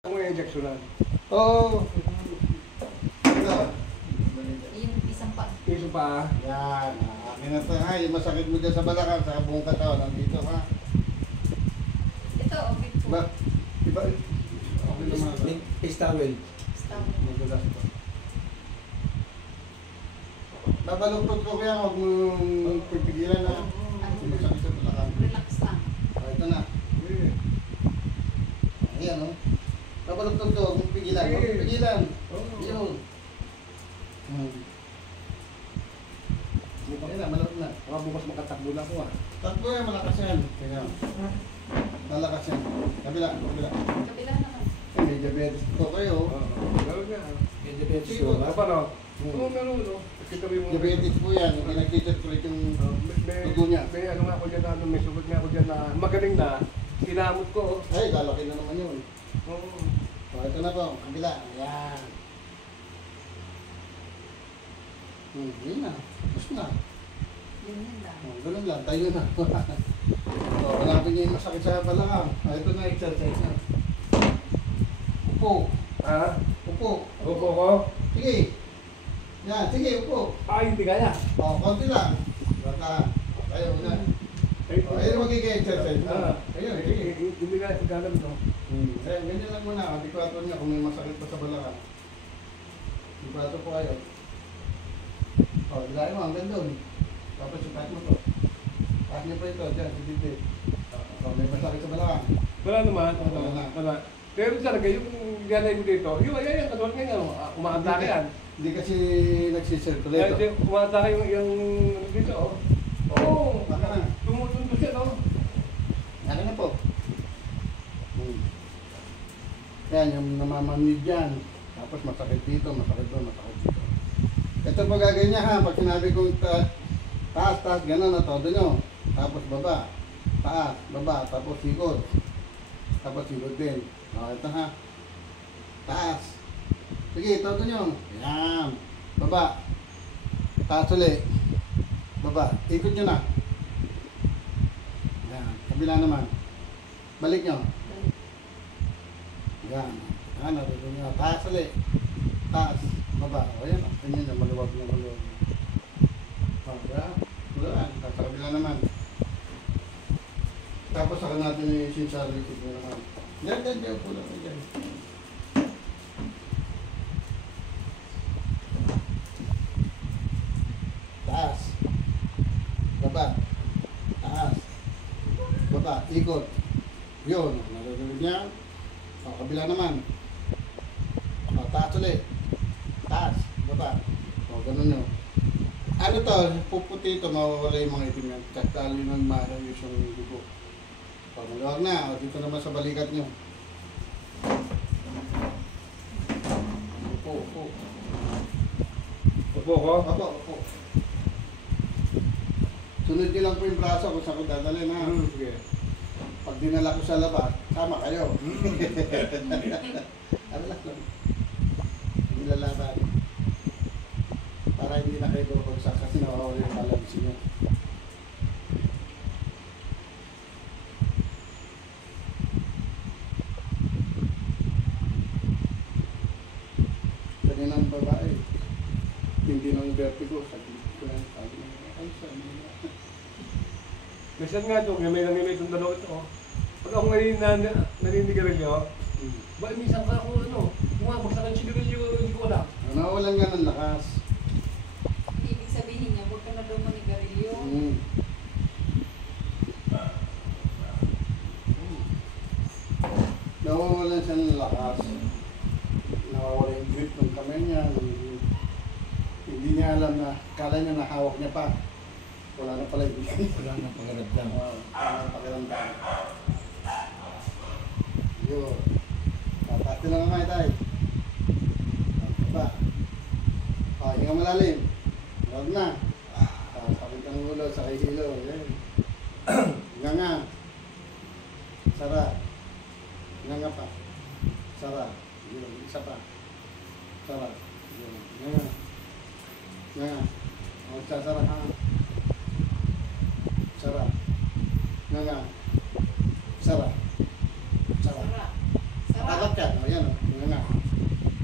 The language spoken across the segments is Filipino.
Kung may injectionan. Oo. Ito. Yung isang pa. Piso pa. Yan. Akin na ito ha. Yung masakit mo dyan sa balakang, sa buong katawan. Nandito ha. Ito, okay po. Ba? Iba? Okay naman. Pistawel. Stop. Magulas to. Babaluktot ko kaya huwag mong pipigilan ha. Yung masakit sa balakang. Relax lang. Ito na. Ayan o. Babaluktot ko, huwag mong pigilan. Huwag mong pigilan. Yun. Ayan na, malapit na. Baka bukas makatakbo na ako ah. Takbo yan, malakas yan. Kaya, malakas yan. Kabila, kabila. Kabila naman. Eh, may diabetes po kayo. Gano'n nga. Independence Sige, yun. Apa no? Oo, meron no. Kita mo yung... Diabetes po yan. Hindi nag-circulate yung dugo niya. May ano nga ako dyan na, may sugat nga ako dyan na magaling na. Kinamot ko. Ay, lalaki na naman yun. Oo. So, ito na po. Kabila. Ayan. Yun na. Tapos na. Yun lang. Ganun lang. Tayo na. So, hanapin niyo yung masakit sa balakang. Ito na, exercise na. Upo. Ha? Upo. Opo ko? Sige. Yan, sige, upo. Ay, hindi kaya. O, konti lang. Bata. Ayaw na. Ayun magiging exercise na. Ayun, sige. Hindi kaya galam no. Kaya ganyan lang muna. Dikwato niya kung may masakit pa sa balakang. Dikwato po kayo. O, dilayin mo hanggang doon. Tapos ipat mo to. Ipat niyo po ito. Diyan, si Didi. O, may masakit sa balakang. Wala naman. Wala na. Wala. Pero talaga yung ganay ko dito, yung ayan, katulad nga yan, umaantake yan. Hindi kasi Kaya nagsisirculate. kasi umaantake yung dito, oh. Oo, Baka na. tumutundo siya, no? Ano na po? Yan, yung namamanid dyan. Tapos masakit dito, masakit doon, masakit dito. Ito po gagawin niya ha. Pag sinabi kong taas, taas, gano'n na todo nyo. Tapos baba. Taas, baba, tapos sikod. Tapos sikod din. O, ito ha. Taas. Sige, todo nyo. Yan. Baba. Taas ulit. Baba. Ikot nyo na. Yan. Kabila naman. Balik nyo. Yan. Yan. Narito nyo. Taas ulit. Taas. Baba. O yan. Ganyan na. Maluwag na maluwag. O, yan. Bulaan. Tapos sa kabila naman. Tapos saka natin yung sinsalikod nyo naman. Yan, yan, yan. Pulang na dyan. Taas. Baba. Taas. Baba. Ikot. Yun. Naririnig niya. O, kabila naman. O, taas ulit. Taas. Baba. O, ganun yun. Ano to? Puputi ito. Mawawala yung mga itim yan. Talo ng maayos yung dugo. O, maluwag na. O, dito naman sa balikat nyo. Upo, upo. Opo ko? Opo, opo. Sunod nyo lang po yung braso kung saan ko dadalhin ha. Sige. Pag dinala ko sa labas, sama kayo. Ano lang lang. Hindi lalaban. Para hindi na kayo bumagsak kasi nawawala yung balance nyo. Ganyan ang babae. Hindi ng vertigo. Sabi ko yan. Sabi ko yan. Minsan nga ito, may itong dalawa ito, oh. Pag ako ngayon naninigarilyo, ba minsan ka ako ano, bumabagsak ng sigarilyo, hindi ko alam. Nawawalan nga ng lakas. Ibig sabihin niya, huwag ka na daw manigarilyo. Nawawalan siya ng lakas. Nawawala yung grip ng kamay niya. Hindi niya alam na, kala niya nahawak niya pa. Wala na pala yung grip. Wala nang pangaramdam. Wala na pakiramdam. Yun. Tatati lang ang tayo. Ba? Hinga malalim. Huwag na. Sakit ang ulo sa kahilo. Yan. Hinga nga. Sara. Hinga nga pa. Sara. Yun. Isa pa. Sara. Yun. Hinga nga. Hinga nga. Magsasara ka. Sara. Hinga nga. Sara. Sara. Sara. Kakat ka. O, yan o. Nga nga.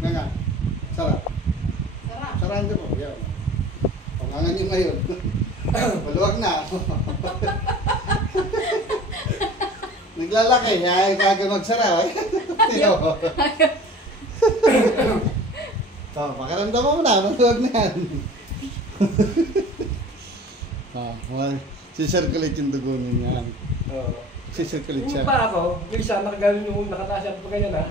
Nga nga. Sarap. Sarap. Sarap din po. Yan. Pangangan nyo ngayon. Maluwag na. Naglalaki. Ay, kaga magsara. Tiyo. So, pakiramdam mo na. Maluwag na yan. Si-circulate yung dugo niya. Oo. Si-circulate Yung siya. pa ako, yung isa nakagaling yung nakataas yan pa ganyan ha.